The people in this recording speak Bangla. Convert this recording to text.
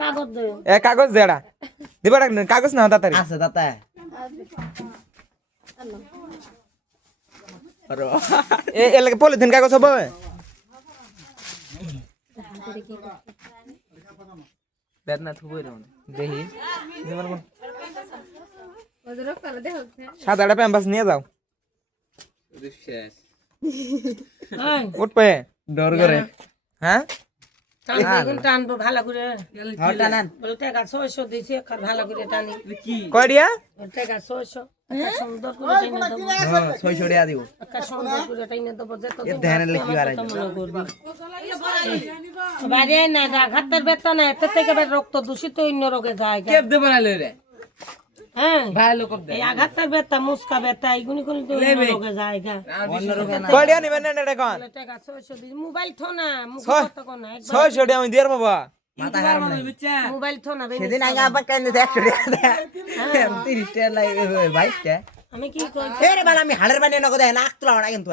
কাগজ দে এ কাগজ দেড়া দিবা কাগজ না তাড়াতাড়ি আছে দাতা এ লাগে পলিথিন কাগজ হবে বেদনা থুবই রে দেখি সাদাটা প্যাম্পাস নিয়ে যাও উঠ পে ডর করে হ্যাঁ টানবো ভালো করে টানান বলে টাকা 600 দিছি ভালো করে টানি কয় দিয়া টাকা 600 সুন্দর করে টাইনে দেবো 600 টাকা দিব একটা সুন্দর করে টাইনে দেবো যত এ ধ্যানের লিখি বাড়াই বাইরে না ডাক্তার বেতন না এত থেকে রক্ত দূষিত অন্য রোগে যায় কেপ দে বানাইলে রে হ্যাঁ ভালো কব দে এই আঘাতের ব্যথা মুস্কা ব্যথা এইগুলি করে তো অন্য রোগে যায় গা অন্য রোগে না কয় দিয়া নিবেন না এটা কোন টাকা 600 দিছি মোবাইল থো না মুখ কথা কোন না 600 টাকা আমি দিয়ার বাবা মাথা খারাপ নাই মোবাইল থো না সেদিন আগে আবার কেন 100 টাকা দে 30 টাকা লাগে 22 টাকা আমি কি কই এরে বাল আমি হাড়ের বানিয়ে নগদ না আকতলা না কিন্তু